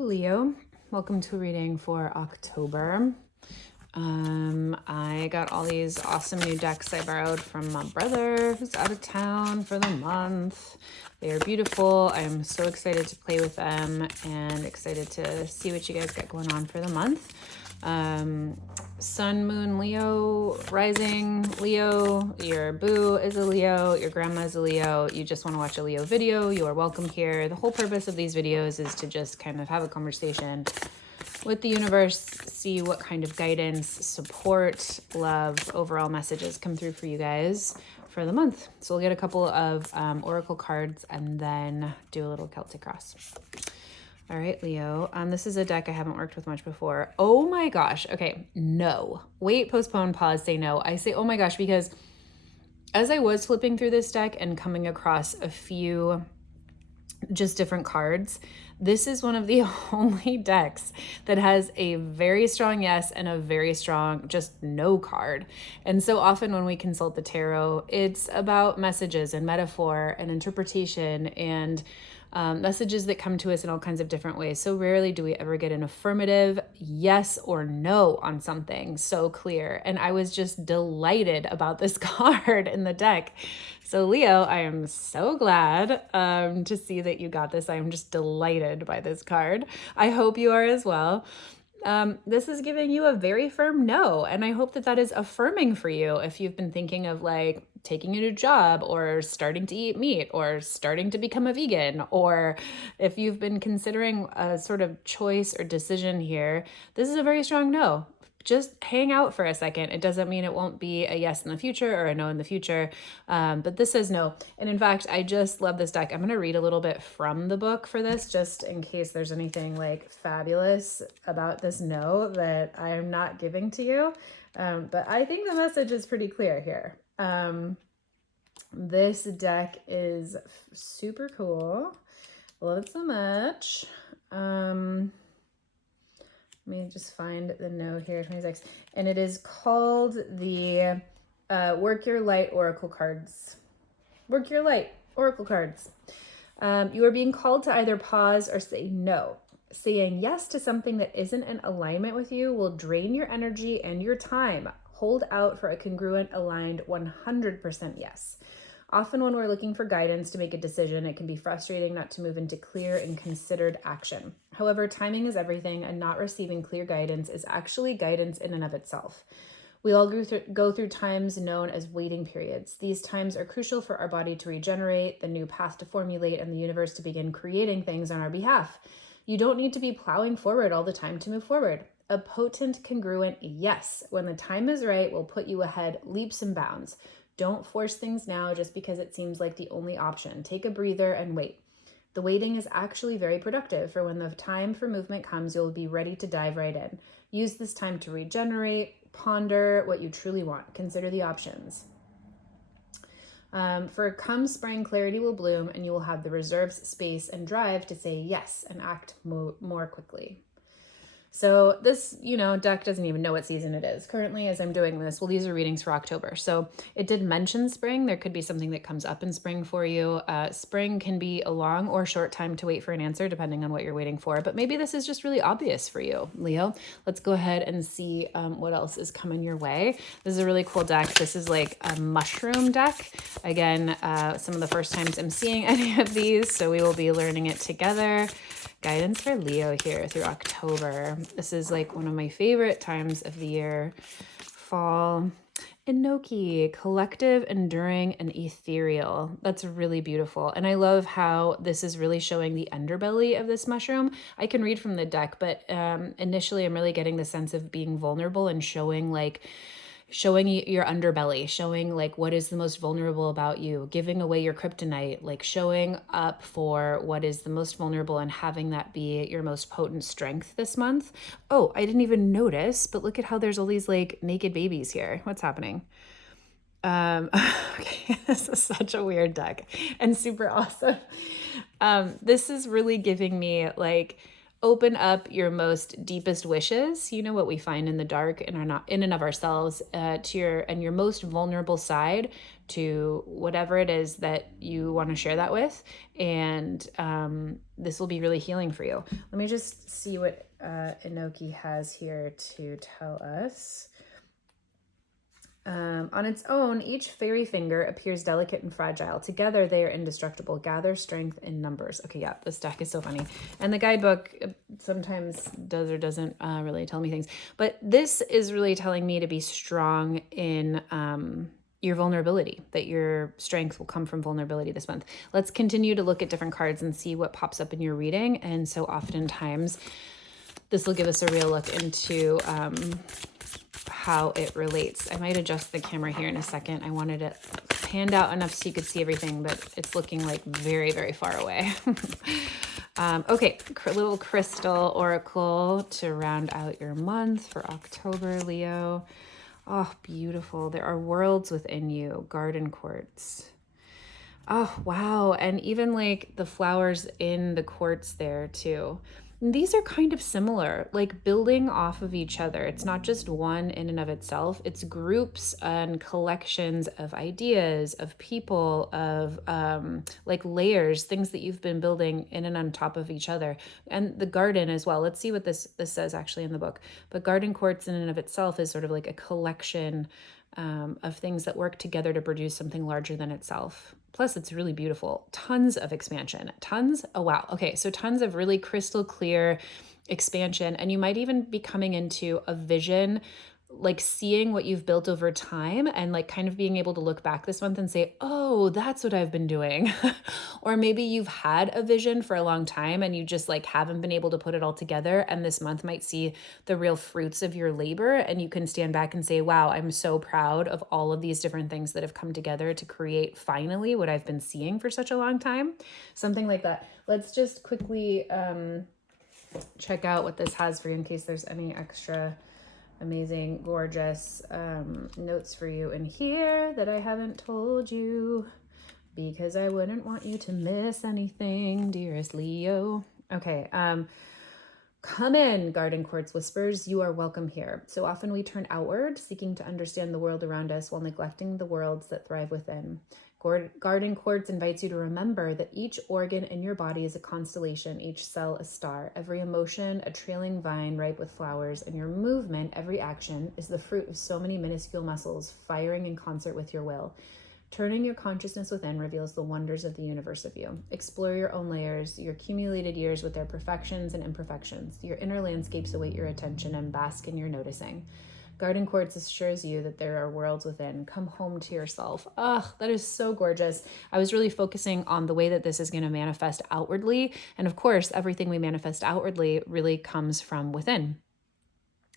Leo, welcome to a reading for October. I got all these awesome new decks I borrowed from my brother who's out of town for the month. They are beautiful. I'm so excited to play with them and excited to see what you guys got going on for the month. Sun, Moon, Leo, Rising, Leo, your boo is a Leo, your grandma is a Leo, you just want to watch a Leo video, you are welcome here. The whole purpose of these videos is to just kind of have a conversation with the universe, see what kind of guidance, support, love, overall messages come through for you guys for the month. So we'll get a couple of oracle cards and then do a little Celtic cross. All right, Leo. This is a deck I haven't worked with much before. Oh my gosh. Okay, no. Wait, postpone, pause, say no. I say oh my gosh because as I was flipping through this deck and coming across a few just different cards, this is one of the only decks that has a very strong yes and a very strong just no card. And so often when we consult the tarot, it's about messages and metaphor and interpretation and messages that come to us in all kinds of different ways. So rarely do we ever get an affirmative yes or no on something so clear. And I was just delighted about this card in the deck. So Leo, I am so glad to see that you got this. I am just delighted by this card. I hope you are as well. This is giving you a very firm no, and I hope that that is affirming for you if you've been thinking of like taking a new job or starting to eat meat or starting to become a vegan, or if you've been considering a sort of choice or decision here. This is a very strong no. Just hang out for a second. It doesn't mean it won't be a yes in the future or a no in the future, but this says no. And in fact, I just love this deck. I'm going to read a little bit from the book for this, just in case there's anything like fabulous about this no that I am not giving to you. But I think the message is pretty clear here. This deck is super cool. Love it so much. Let me just find the note here, 26. And it is called the Work Your Light Oracle Cards. Work Your Light Oracle Cards. You are being called to either pause or say no. Saying yes to something that isn't in alignment with you will drain your energy and your time. Hold out for a congruent, aligned 100% yes. Often when we're looking for guidance to make a decision, it can be frustrating not to move into clear and considered action. However, timing is everything, and not receiving clear guidance is actually guidance in and of itself. We all go through times known as waiting periods. These times are crucial for our body to regenerate, the new path to formulate, and the universe to begin creating things on our behalf. You don't need to be plowing forward all the time to move forward. A potent, congruent yes, when the time is right, will put you ahead leaps and bounds. Don't force things now just because it seems like the only option. Take a breather and wait. The waiting is actually very productive, for when the time for movement comes, you'll be ready to dive right in. Use this time to regenerate, ponder what you truly want. Consider the options. For come spring, clarity will bloom, and you will have the reserves, space, and drive to say yes and act more quickly. So this, deck doesn't even know what season it is currently as I'm doing this. Well, these are readings for October. So it did mention spring. There could be something that comes up in spring for you. Spring can be a long or short time to wait for an answer, depending on what you're waiting for. But maybe this is just really obvious for you, Leo. Let's go ahead and see what else is coming your way. This is a really cool deck. This is like a mushroom deck. Again, some of the first times I'm seeing any of these, so we will be learning it together. Guidance for Leo here through October. This is like one of my favorite times of the year. Fall. Enoki, collective, enduring, and ethereal. That's really beautiful. And I love how this is really showing the underbelly of this mushroom. I can read from the deck, but initially I'm really getting the sense of being vulnerable and showing your underbelly, showing like what is the most vulnerable about you, giving away your kryptonite, like showing up for what is the most vulnerable and having that be your most potent strength this month. Oh, I didn't even notice, but look at how there's all these like naked babies here. What's happening? Okay, this is such a weird deck and super awesome. This is really giving me like open up your most deepest wishes, you know, what we find in the dark in and of ourselves, to your most vulnerable side, to whatever it is that you want to share that with. And this will be really healing for you. Let me just see what Inoki has here to tell us. On its own, each fairy finger appears delicate and fragile. Together, they are indestructible. Gather strength in numbers. Okay, yeah, this deck is so funny. And the guidebook sometimes does or doesn't really tell me things. But this is really telling me to be strong in your vulnerability, that your strength will come from vulnerability this month. Let's continue to look at different cards and see what pops up in your reading. And so oftentimes, this will give us a real look into how it relates. I might adjust the camera here in a second. I wanted it panned out enough so you could see everything, but it's looking like very, very far away. Okay, little crystal oracle to round out your month for October, Leo. Oh, beautiful. There are worlds within you. Garden quartz. Oh, wow. And even like the flowers in the quartz there too. These are kind of similar, like building off of each other. It's not just one in and of itself. It's groups and collections of ideas, of people, of like layers, things that you've been building in and on top of each other. And the garden as well. Let's see what this says actually in the book. But garden quartz in and of itself is sort of like a collection of things that work together to produce something larger than itself. Plus, it's really beautiful. Tons of expansion. Tons. Oh, wow. Okay, so tons of really crystal clear expansion. And you might even be coming into a vision, like seeing what you've built over time and like kind of being able to look back this month and say, oh, that's what I've been doing. Or maybe you've had a vision for a long time and you just like haven't been able to put it all together. And this month might see the real fruits of your labor. And you can stand back and say, wow, I'm so proud of all of these different things that have come together to create finally what I've been seeing for such a long time. Something like that. Let's just quickly check out what this has for you in case there's any extra amazing, gorgeous notes for you in here that I haven't told you because I wouldn't want you to miss anything, dearest Leo. Okay, come in, Garden Quartz Whispers. You are welcome here. So often we turn outward, seeking to understand the world around us while neglecting the worlds that thrive within. Garden Quartz invites you to remember that each organ in your body is a constellation, each cell a star, every emotion a trailing vine ripe with flowers, and your movement, every action, is the fruit of so many minuscule muscles firing in concert with your will. Turning your consciousness within reveals the wonders of the universe of you. Explore your own layers, your accumulated years with their perfections and imperfections. Your inner landscapes await your attention and bask in your noticing. Garden Quartz assures you that there are worlds within. Come home to yourself. Ugh, that is so gorgeous. I was really focusing on the way that this is going to manifest outwardly. And of course, everything we manifest outwardly really comes from within.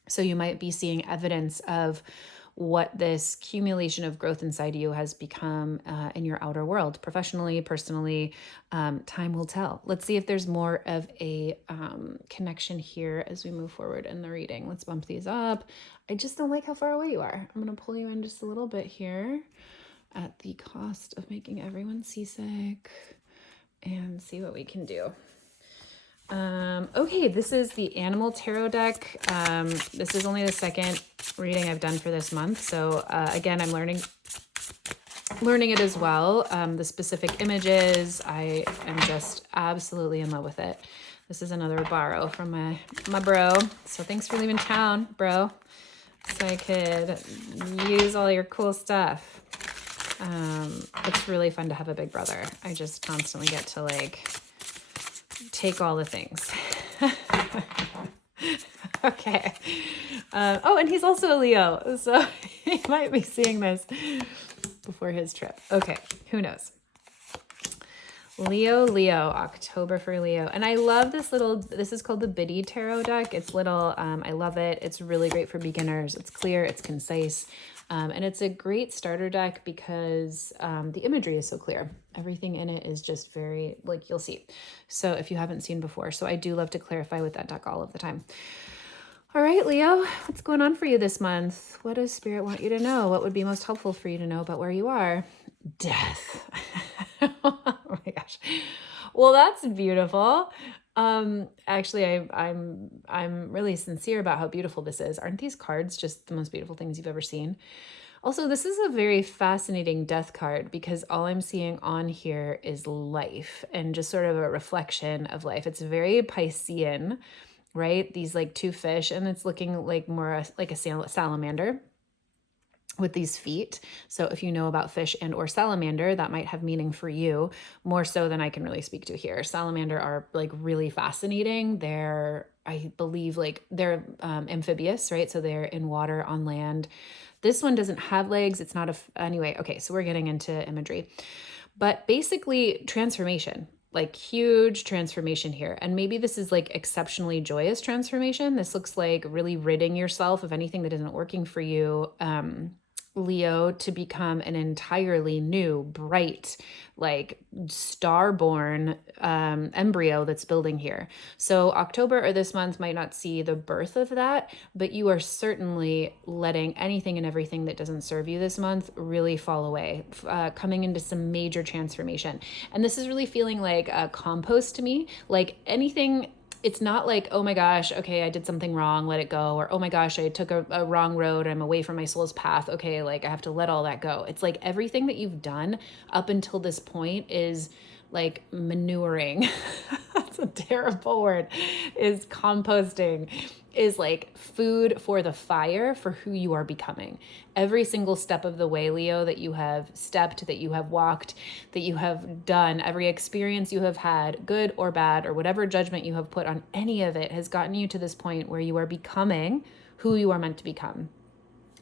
So you might be seeing evidence of what this accumulation of growth inside you has become in your outer world, professionally, personally. Time will tell. Let's see if there's more of a connection here as we move forward in the reading. Let's bump these up. I just don't like how far away you are. I'm going to pull you in just a little bit here at the cost of making everyone seasick and see what we can do. Okay, this is the Animal Tarot deck. This is only the second reading I've done for this month. So again, I'm learning it as well. The specific images, I am just absolutely in love with it. This is another borrow from my bro. So thanks for leaving town, bro, so I could use all your cool stuff. It's really fun to have a big brother. I just constantly get to like take all the things. Okay. Oh, and he's also a Leo, so he might be seeing this before his trip. Okay, who knows? Leo, October for Leo. And I love this is called the Biddy Tarot deck. It's little, I love it. It's really great for beginners. It's clear, it's concise. And it's a great starter deck because the imagery is so clear. Everything in it is just very, like, you'll see. So if you haven't seen before. So I do love to clarify with that deck all of the time. All right, Leo, what's going on for you this month? What does Spirit want you to know? What would be most helpful for you to know about where you are? Death. Oh my gosh. Well, that's beautiful. Actually, I'm really sincere about how beautiful this is. Aren't these cards just the most beautiful things you've ever seen? Also, this is a very fascinating death card because all I'm seeing on here is life and just sort of a reflection of life. It's very Piscean, right? These like two fish, and it's looking like more like a salamander with these feet. So if you know about fish and or salamander, that might have meaning for you more so than I can really speak to here. Salamander are like really fascinating. They're, I believe, like they're amphibious, right? So they're in water, on land. This one doesn't have legs. It's not anyway. Okay, so we're getting into imagery, but basically transformation, like huge transformation here. And maybe this is like exceptionally joyous transformation. This looks like really ridding yourself of anything that isn't working for you, Leo, to become an entirely new, bright, like star-born embryo that's building here. So October or this month might not see the birth of that, but you are certainly letting anything and everything that doesn't serve you this month really fall away, coming into some major transformation. And this is really feeling like a compost to me, like anything. It's not like, oh my gosh, okay, I did something wrong, let it go. Or, oh my gosh, I took a wrong road, I'm away from my soul's path. Okay, like I have to let all that go. It's like everything that you've done up until this point is like manuring. That's a terrible word. Is composting, is like food for the fire for who you are becoming. Every single step of the way, Leo, that you have stepped, that you have walked, that you have done, every experience you have had, good or bad, or whatever judgment you have put on any of it has gotten you to this point where you are becoming who you are meant to become.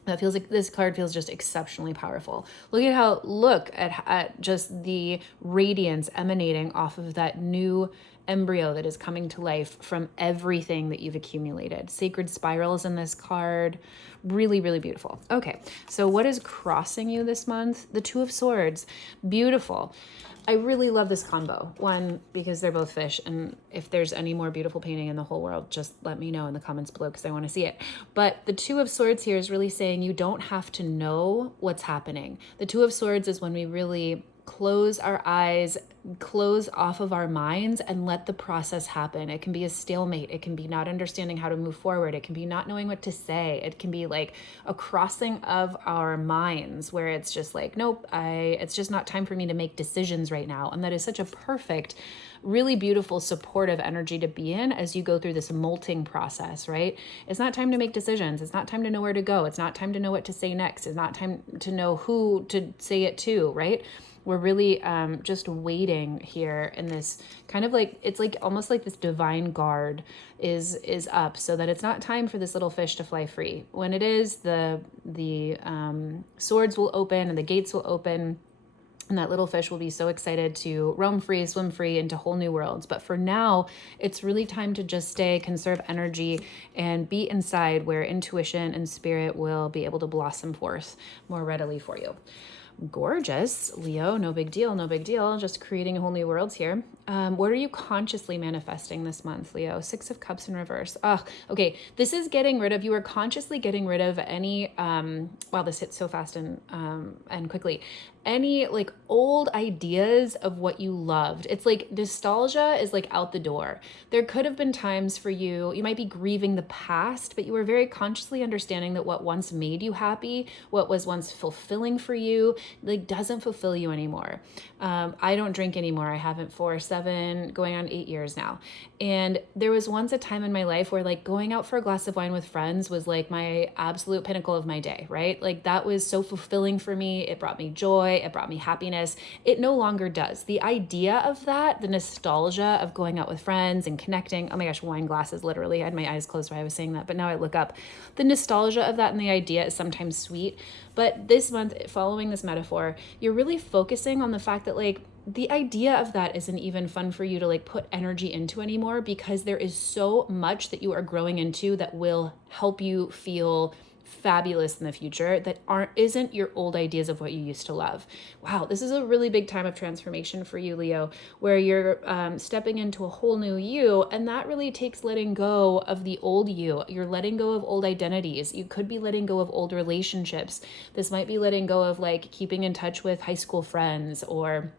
That feels like this card feels just exceptionally powerful. Look at just the radiance emanating off of that new embryo that is coming to life from everything that you've accumulated. Sacred spirals in this card. Really, really beautiful. Okay, so what is crossing you this month? The Two of Swords. Beautiful. I really love this combo. One, because they're both fish, and if there's any more beautiful painting in the whole world, just let me know in the comments below because I want to see it. But the Two of Swords here is really saying you don't have to know what's happening. The Two of Swords is when we really close our eyes, close off of our minds, and let the process happen. It can be a stalemate. It can be not understanding how to move forward. It can be not knowing what to say. It can be like a crossing of our minds where it's just like, nope, it's just not time for me to make decisions right now. And that is such a perfect, really beautiful, supportive energy to be in as you go through this molting process, right? It's not time to make decisions. It's not time to know where to go. It's not time to know what to say next. It's not time to know who to say it to, right? We're really just waiting here in this kind of like, it's like almost like this divine guard is up so that it's not time for this little fish to fly free. When it is, the swords will open and the gates will open, and that little fish will be so excited to roam free, swim free into whole new worlds. But for now, it's really time to just stay, conserve energy, and be inside where intuition and spirit will be able to blossom forth more readily for you. Gorgeous, Leo. No big deal. No big deal. Just creating a whole new worlds here. What are you consciously manifesting this month, Leo? Six of Cups in reverse. Okay. This is getting rid of, you are consciously getting rid of any, wow, this hit so fast and quickly. Any like old ideas of what you loved. It's like nostalgia is like out the door. There could have been times for you, you might be grieving the past, but you were very consciously understanding that what once made you happy, what was once fulfilling for you, like doesn't fulfill you anymore. I don't drink anymore. I haven't for 7 going on 8 years now. And there was once a time in my life where like going out for a glass of wine with friends was like my absolute pinnacle of my day, right? Like that was so fulfilling for me. It brought me joy. It brought me happiness. It no longer does. The idea of that, the nostalgia of going out with friends and connecting, oh my gosh, wine glasses, literally. I had my eyes closed while I was saying that, but now I look up. The nostalgia of that and the idea is sometimes sweet. But this month, following this metaphor, you're really focusing on the fact that like the idea of that isn't even fun for you to like put energy into anymore because there is so much that you are growing into that will help you feel fabulous in the future that isn't your old ideas of what you used to love. Wow, this is a really big time of transformation for you, Leo, where you're stepping into a whole new you, and that really takes letting go of the old you. You're letting go of old identities. You could be letting go of old relationships. This might be letting go of like keeping in touch with high school friends or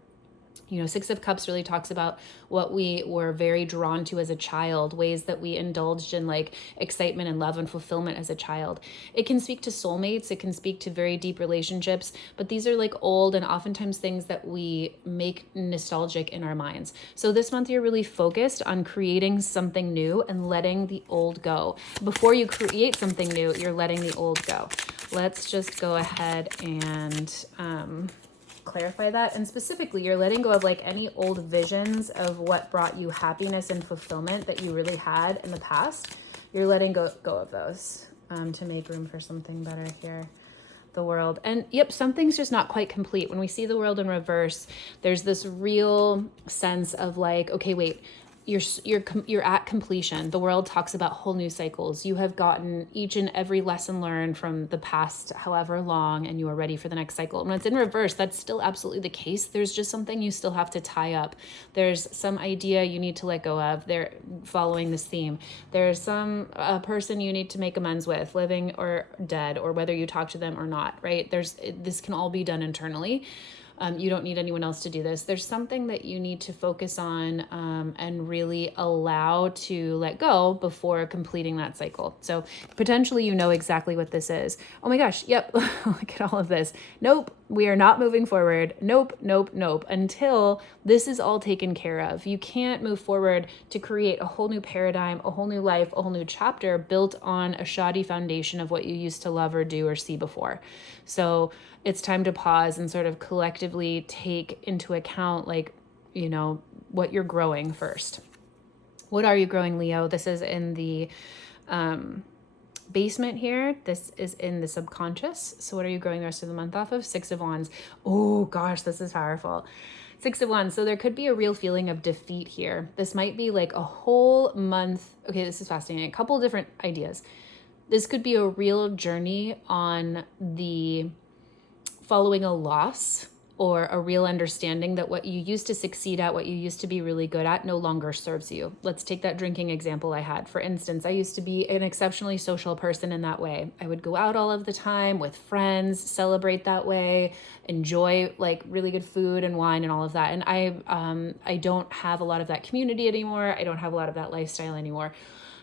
You know, Six of Cups really talks about what we were very drawn to as a child, ways that we indulged in like excitement and love and fulfillment as a child. It can speak to soulmates, it can speak to very deep relationships, but these are like old and oftentimes things that we make nostalgic in our minds. So this month you're really focused on creating something new and letting the old go. Before you create something new, you're letting the old go. Let's just go ahead and clarify that. And specifically, you're letting go of like any old visions of what brought you happiness and fulfillment that you really had in the past. You're letting go of those to make room for something better here. The world. And yep, something's just not quite complete. When we see the world in reverse, there's this real sense of like, okay, wait, you're at completion. The world talks about whole new cycles. You have gotten each and every lesson learned from the past however long, and you are ready for the next cycle. And when it's in reverse, that's still absolutely the case. There's just something you still have to tie up. There's some idea you need to let go of. They're following this theme. There's some person you need to make amends with, living or dead, or whether you talk to them or not, right? This can all be done internally. You don't need anyone else to do this. There's something that you need to focus on and really allow to let go before completing that cycle. So potentially you know exactly what this is. Oh my gosh, yep, look at all of this. Nope, we are not moving forward. Nope, nope, nope, until this is all taken care of. You can't move forward to create a whole new paradigm, a whole new life, a whole new chapter built on a shoddy foundation of what you used to love or do or see before. So it's time to pause and sort of collectively take into account, like, you know, what you're growing first. What are you growing, Leo? This is in the basement here. This is in the subconscious. So what are you growing the rest of the month off of? Six of Wands. Oh gosh, this is powerful. Six of Wands. So there could be a real feeling of defeat here. This might be like a whole month. Okay, this is fascinating. A couple different ideas. This could be a real journey on the following a loss or a real understanding that what you used to succeed at, what you used to be really good at, no longer serves you. Let's take that drinking example I had. For instance, I used to be an exceptionally social person in that way. I would go out all of the time with friends, celebrate that way, enjoy like really good food and wine and all of that. And I don't have a lot of that community anymore. I don't have a lot of that lifestyle anymore.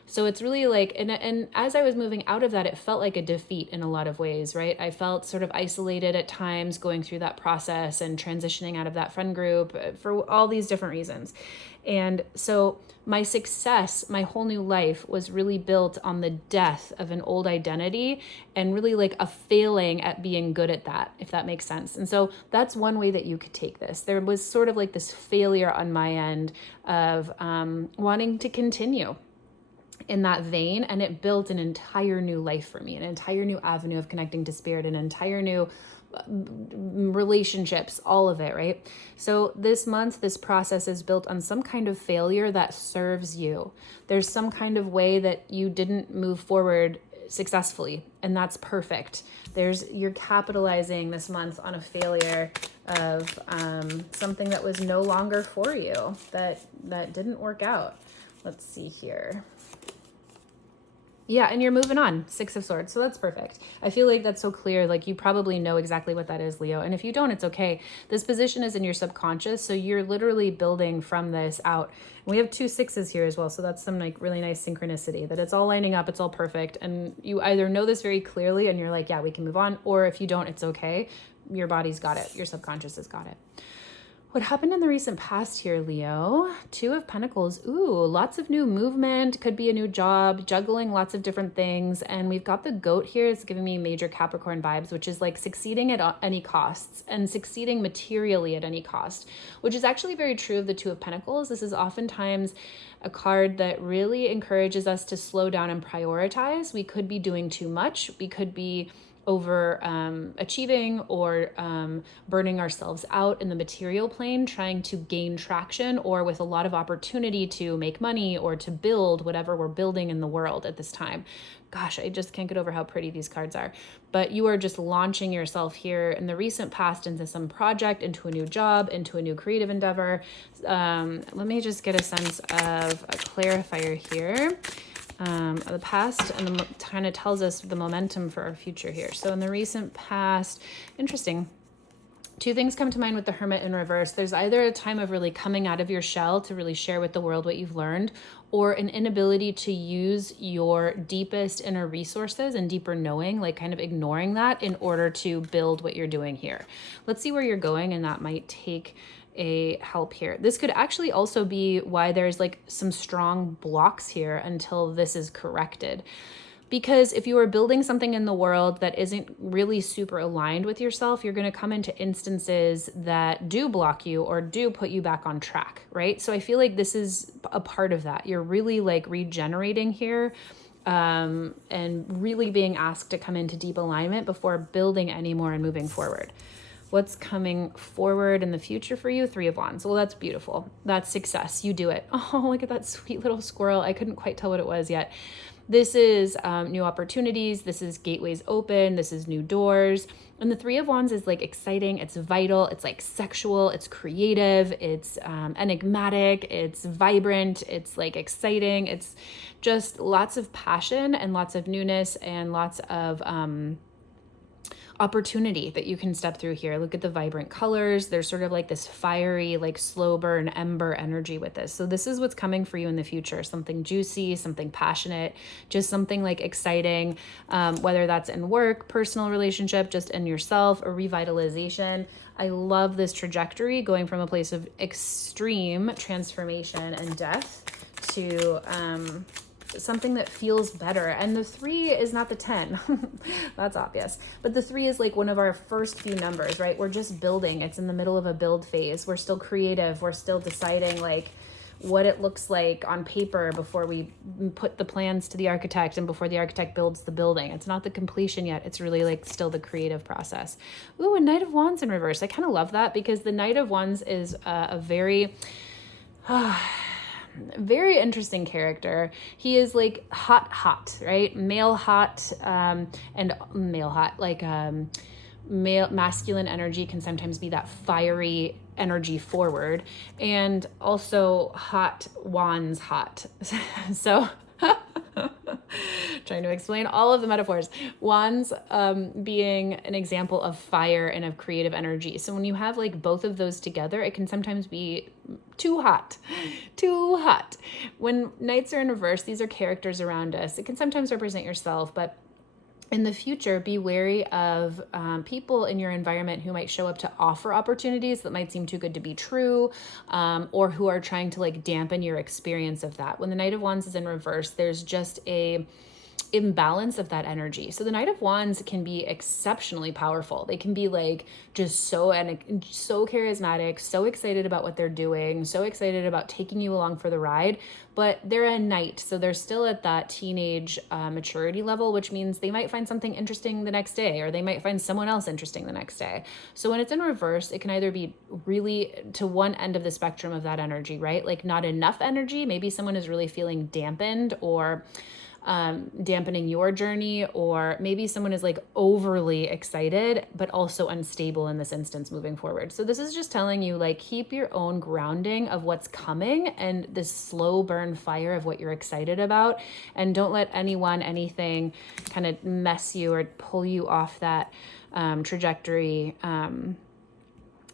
So it's really like, and as I was moving out of that, it felt like a defeat in a lot of ways, right? I felt sort of isolated at times going through that process and transitioning out of that friend group for all these different reasons. And so my success, my whole new life was really built on the death of an old identity and really like a failing at being good at that, if that makes sense. And so that's one way that you could take this. There was sort of like this failure on my end of wanting to continue in that vein, and it built an entire new life for me, an entire new avenue of connecting to spirit, an entire new relationships, all of it, right? So this month, this process is built on some kind of failure that serves you. There's some kind of way that you didn't move forward successfully, and that's perfect. You're capitalizing this month on a failure of something that was no longer for you, that didn't work out. Let's see here. Yeah, and you're moving on. Six of Swords. So that's perfect. I feel like that's so clear. Like you probably know exactly what that is, Leo. And if you don't, it's okay. This position is in your subconscious. So you're literally building from this out. And we have 2 6s here as well. So that's some like really nice synchronicity that it's all lining up. It's all perfect. And you either know this very clearly and you're like, yeah, we can move on. Or if you don't, it's okay. Your body's got it. Your subconscious has got it. What happened in the recent past here, Leo? 2 of Pentacles. Ooh, lots of new movement. Could be a new job, juggling lots of different things. And we've got the goat here. It's giving me major Capricorn vibes, which is like succeeding at any costs and succeeding materially at any cost, which is actually very true of the 2 of Pentacles. This is oftentimes a card that really encourages us to slow down and prioritize. We could be doing too much. We could be over achieving or burning ourselves out in the material plane, trying to gain traction or with a lot of opportunity to make money or to build whatever we're building in the world at this time. Gosh, I just can't get over how pretty these cards are. But you are just launching yourself here in the recent past into some project, into a new job, into a new creative endeavor. Let me just get a sense of a clarifier here. The past and kind of tells us the momentum for our future here. So in the recent past, interesting. Two things come to mind with the Hermit in reverse. There's either a time of really coming out of your shell to really share with the world what you've learned, or an inability to use your deepest inner resources and deeper knowing, like kind of ignoring that in order to build what you're doing here. Let's see where you're going, and that might take a help here. This could actually also be why there's like some strong blocks here until this is corrected. Because if you are building something in the world that isn't really super aligned with yourself, you're going to come into instances that do block you or do put you back on track, right? So I feel like this is a part of that. You're really like regenerating here, and really being asked to come into deep alignment before building anymore and moving forward. What's coming forward in the future for you? Three of Wands. Well, that's beautiful. That's success. You do it. Oh, look at that sweet little squirrel. I couldn't quite tell what it was yet. This is new opportunities. This is gateways open. This is new doors. And the Three of Wands is like exciting. It's vital. It's like sexual. It's creative. It's enigmatic. It's vibrant. It's like exciting. It's just lots of passion and lots of newness and lots of opportunity that you can step through here. Look at the vibrant colors. There's sort of like this fiery, like slow burn ember energy with this. So this is what's coming for you in the future. Something juicy, something passionate, just something like exciting, whether that's in work, personal relationship, just in yourself, a revitalization. I love this trajectory going from a place of extreme transformation and death to something that feels better. And the 3 is not the 10. That's obvious. But the 3 is like one of our first few numbers, right? We're just building. It's in the middle of a build phase. We're still creative. We're still deciding like what it looks like on paper before we put the plans to the architect and before the architect builds the building. It's not the completion yet. It's really like still the creative process. Ooh, a Knight of Wands in reverse. I kind of love that because the Knight of Wands is a very interesting character. He is like hot, right? Male hot, and male hot, like male masculine energy can sometimes be that fiery energy forward, and also hot wands hot. So trying to explain all of the metaphors. Wands being an example of fire and of creative energy. So when you have like both of those together, it can sometimes be too hot. When Knights are in reverse, these are characters around us. It can sometimes represent yourself, but in the future, be wary of people in your environment who might show up to offer opportunities that might seem too good to be true, or who are trying to like dampen your experience of that. When the Knight of Wands is in reverse, there's just a imbalance of that energy. So the Knight of Wands can be exceptionally powerful. They can be like just so charismatic, so excited about what they're doing, so excited about taking you along for the ride, but they're a knight. So they're still at that teenage maturity level, which means they might find something interesting the next day, or they might find someone else interesting the next day. So when it's in reverse, it can either be really to one end of the spectrum of that energy, right? Like not enough energy. Maybe someone is really feeling dampened or dampening your journey, or maybe someone is like overly excited but also unstable in this instance moving forward. So this is just telling you like keep your own grounding of what's coming and this slow burn fire of what you're excited about, and don't let anything kind of mess you or pull you off that trajectory,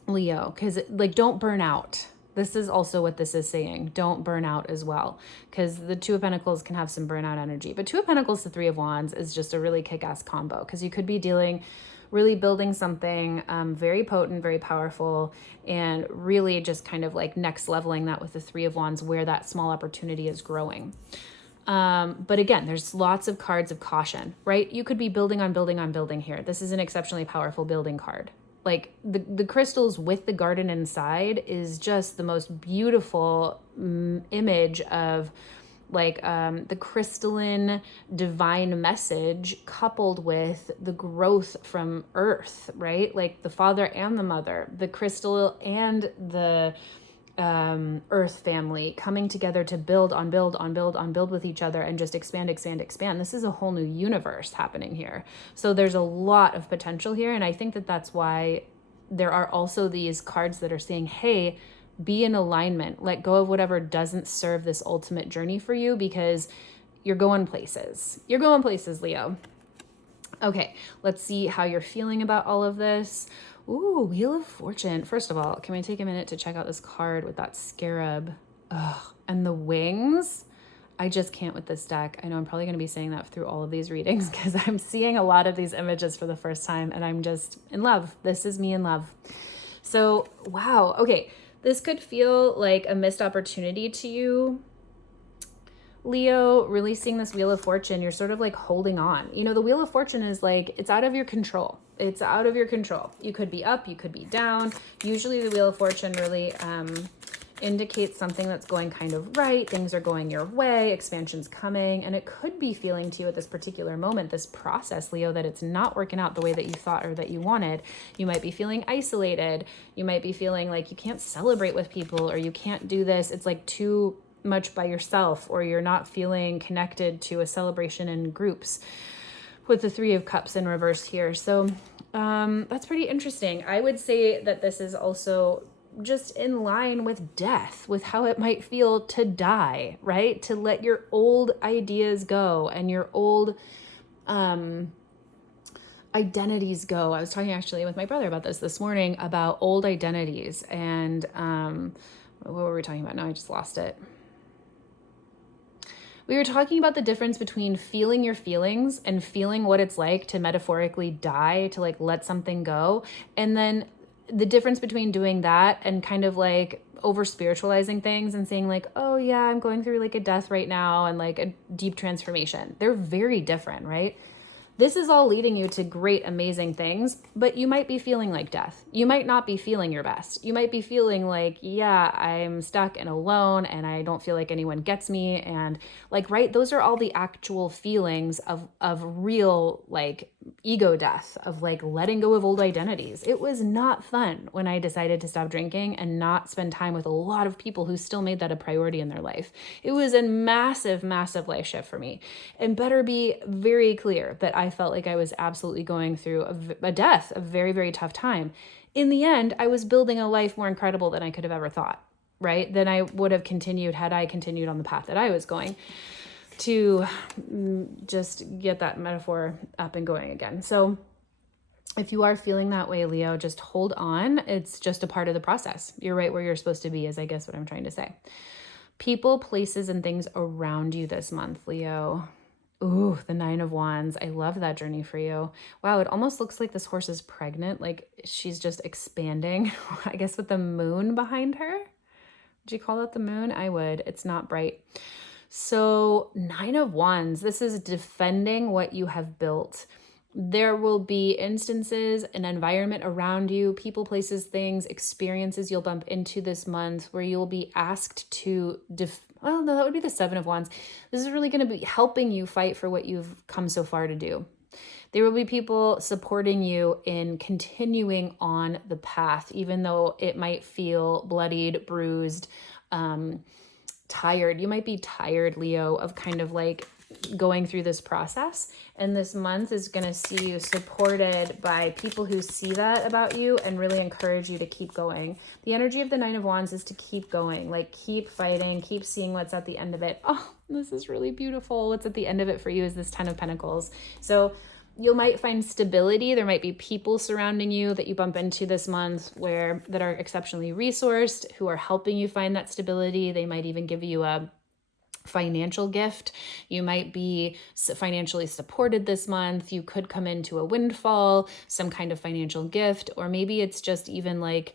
Leo, because like don't burn out. This is also what this is saying. Don't burn out as well, because the Two of Pentacles can have some burnout energy. But Two of Pentacles to Three of Wands is just a really kick-ass combo, because you could be really building something very potent, very powerful, and really just kind of like next leveling that with the Three of Wands where that small opportunity is growing. But again, there's lots of cards of caution, right? You could be building on building here. This is an exceptionally powerful building card. Like the crystals with the garden inside is just the most beautiful image of like the crystalline divine message coupled with the growth from earth, right? Like the father and the mother, the crystal and the earth family coming together to build with each other and just expand. This is a whole new universe happening here. So there's a lot of potential here. And I think that that's why there are also these cards that are saying, hey, be in alignment, let go of whatever doesn't serve this ultimate journey for you, because you're going places, Leo. Okay, let's see how you're feeling about all of this. Ooh, Wheel of Fortune. First of all, can we take a minute to check out this card with that scarab? Ugh, and the wings? I just can't with this deck. I know I'm probably going to be saying that through all of these readings because I'm seeing a lot of these images for the first time and I'm just in love. This is me in love. So, wow. Okay. This could feel like a missed opportunity to you, Leo. Really seeing this Wheel of Fortune, you're sort of like holding on. You know, the Wheel of Fortune is like, it's out of your control. It's out of your control. You could be up, you could be down. Usually the Wheel of Fortune really indicates something that's going kind of right. Things are going your way, expansion's coming, and it could be feeling to you at this particular moment, this process, Leo, that it's not working out the way that you thought or that you wanted. You might be feeling isolated. You might be feeling like you can't celebrate with people or you can't do this. It's like too much by yourself, or you're not feeling connected to a celebration in groups with the Three of Cups in reverse here. So that's pretty interesting. I would say that this is also just in line with death, with how it might feel to die, right? To let your old ideas go and your old identities go. I was talking actually with my brother about this morning, about old identities. And what were we talking about? Now I just lost it. We were talking about the difference between feeling your feelings and feeling what it's like to metaphorically die, to like let something go. And then the difference between doing that and kind of like over spiritualizing things and saying like, oh yeah, I'm going through like a death right now and like a deep transformation. They're very different, right? This is all leading you to great, amazing things, but you might be feeling like death. You might not be feeling your best. You might be feeling like, yeah, I'm stuck and alone and I don't feel like anyone gets me. And like, right, those are all the actual feelings of real like ego death, of like letting go of old identities. It was not fun when I decided to stop drinking and not spend time with a lot of people who still made that a priority in their life. It was a massive, massive life shift for me. And better be very clear that I felt like I was absolutely going through a death, a very, very tough time. In the end, I was building a life more incredible than I could have ever thought, right? Than I would have continued had I continued on the path that I was going, to just get that metaphor up and going again. So if you are feeling that way, Leo, just hold on. It's just a part of the process. You're right where you're supposed to be, is I guess what I'm trying to say. People, places, and things around you this month, Leo. Ooh, the Nine of Wands. I love that journey for you. Wow, it almost looks like this horse is pregnant. Like she's just expanding, I guess with the moon behind her. Would you call that the moon? I would. It's not bright. So Nine of Wands, this is defending what you have built. There will be instances, an environment around you, people, places, things, experiences you'll bump into this month where you'll be asked to well, no, that would be the Seven of Wands. This is really going to be helping you fight for what you've come so far to do. There will be people supporting you in continuing on the path, even though it might feel bloodied, bruised, tired. You might be tired, Leo, of kind of like going through this process. And this month is going to see you supported by people who see that about you and really encourage you to keep going. The energy of the Nine of Wands is to keep going, like keep fighting, keep seeing what's at the end of it. Oh, this is really beautiful. What's at the end of it for you is this Ten of Pentacles. So you might find stability. There might be people surrounding you that you bump into this month that are exceptionally resourced, who are helping you find that stability. They might even give you a financial gift. You might be financially supported this month. You could come into a windfall, some kind of financial gift, or maybe it's just even like,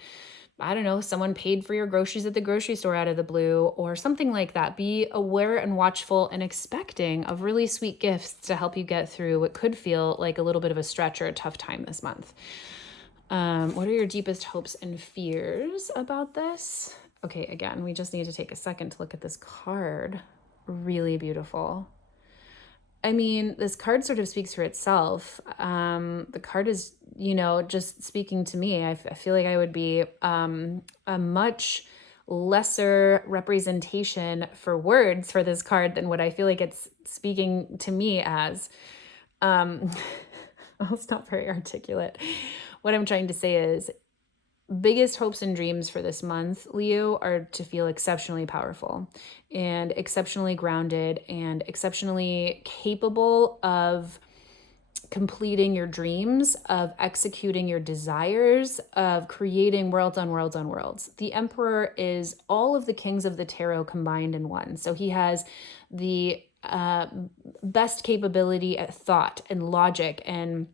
I don't know, someone paid for your groceries at the grocery store out of the blue or something like that. Be aware and watchful and expecting of really sweet gifts to help you get through what could feel like a little bit of a stretch or a tough time this month. What are your deepest hopes and fears about this? Okay, again, we just need to take a second to look at this card. Really beautiful. I mean, this card sort of speaks for itself. The card is, just speaking to me. I feel like I would be a much lesser representation for words for this card than what I feel like it's speaking to me as. Well, it's not very articulate. What I'm trying to say is, biggest hopes and dreams for this month, Leo, are to feel exceptionally powerful and exceptionally grounded and exceptionally capable of completing your dreams, of executing your desires, of creating worlds on worlds on worlds. The Emperor is all of the kings of the tarot combined in one. So he has the best capability at thought and logic and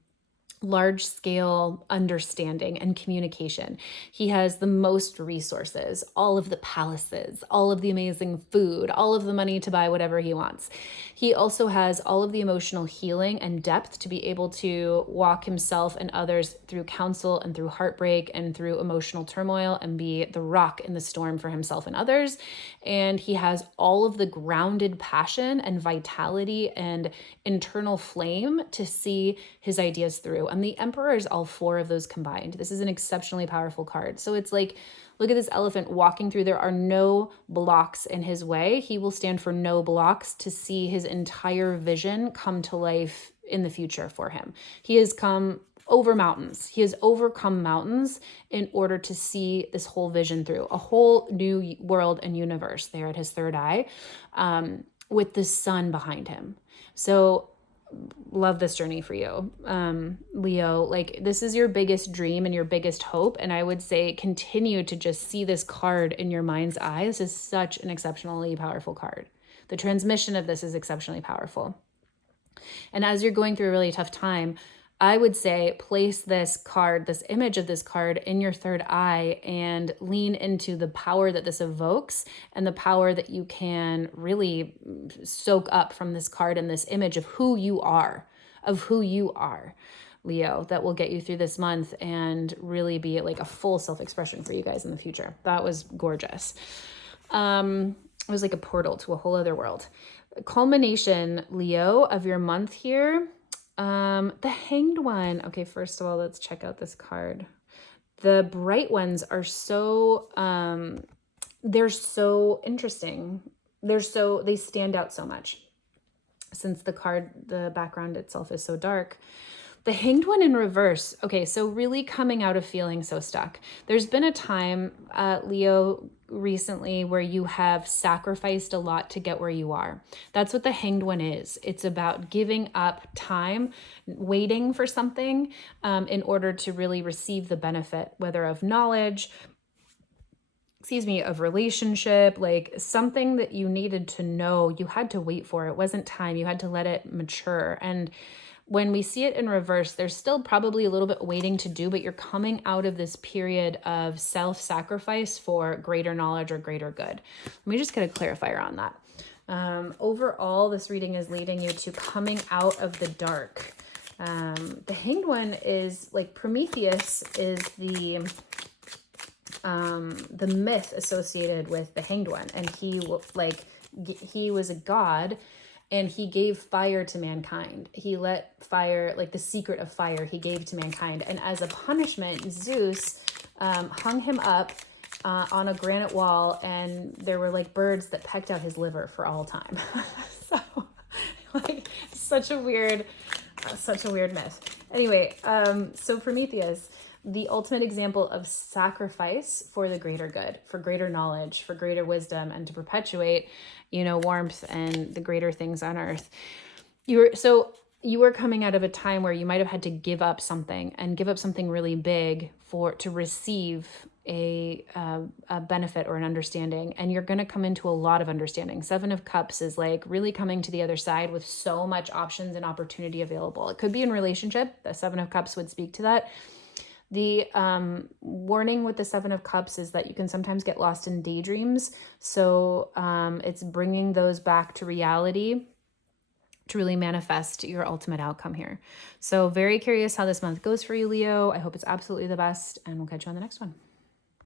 large scale understanding and communication. He has the most resources, all of the palaces, all of the amazing food, all of the money to buy whatever he wants. He also has all of the emotional healing and depth to be able to walk himself and others through counsel and through heartbreak and through emotional turmoil and be the rock in the storm for himself and others. And he has all of the grounded passion and vitality and internal flame to see his ideas through. And the Emperor is all four of those combined. This is an exceptionally powerful card. So it's like, look at this elephant walking through. There are no blocks in his way. He will stand for no blocks to see his entire vision come to life in the future for him. He has come over mountains. He has overcome mountains in order to see this whole vision through, a whole new world and universe there at his third eye, with the sun behind him. So love this journey for you, Leo. Like, this is your biggest dream and your biggest hope. And I would say continue to just see this card in your mind's eye. This is such an exceptionally powerful card. The transmission of this is exceptionally powerful. And as you're going through a really tough time, I would say place this card, this image of this card in your third eye and lean into the power that this evokes and the power that you can really soak up from this card and this image of who you are, Leo, that will get you through this month and really be like a full self-expression for you guys in the future. That was gorgeous. It was like a portal to a whole other world. Culmination, Leo, of your month here. The Hanged One. Okay, first of all, let's check out this card. The bright ones are so, they're so interesting. They stand out so much since the background itself is so dark. The Hanged One in reverse. Okay, so really coming out of feeling so stuck. There's been a time, Leo, recently where you have sacrificed a lot to get where you are. That's what the Hanged One is. It's about giving up time, waiting for something in order to really receive the benefit, whether of knowledge, of relationship, like something that you needed to know, you had to wait for. It wasn't time. You had to let it mature. And when we see it in reverse, there's still probably a little bit waiting to do, but you're coming out of this period of self-sacrifice for greater knowledge or greater good. Let me just get a clarifier on that. Overall, this reading is leading you to coming out of the dark. The Hanged One is like Prometheus is the myth associated with the Hanged One, and he was a god. And he gave fire to mankind. He let fire, like the secret of fire, he gave to mankind. And as a punishment, Zeus hung him up on a granite wall, and there were like birds that pecked out his liver for all time. So, like, such a weird myth. Anyway, so Prometheus, the ultimate example of sacrifice for the greater good, for greater knowledge, for greater wisdom, and to perpetuate, warmth and the greater things on earth. You were coming out of a time where you might have had to give up something really big to receive a benefit or an understanding. And you're going to come into a lot of understanding. 7 of Cups is like really coming to the other side with so much options and opportunity available. It could be in relationship. The 7 of Cups would speak to that. The warning with the 7 of Cups is that you can sometimes get lost in daydreams. So it's bringing those back to reality to really manifest your ultimate outcome here. So very curious how this month goes for you, Leo. I hope it's absolutely the best, and we'll catch you on the next one.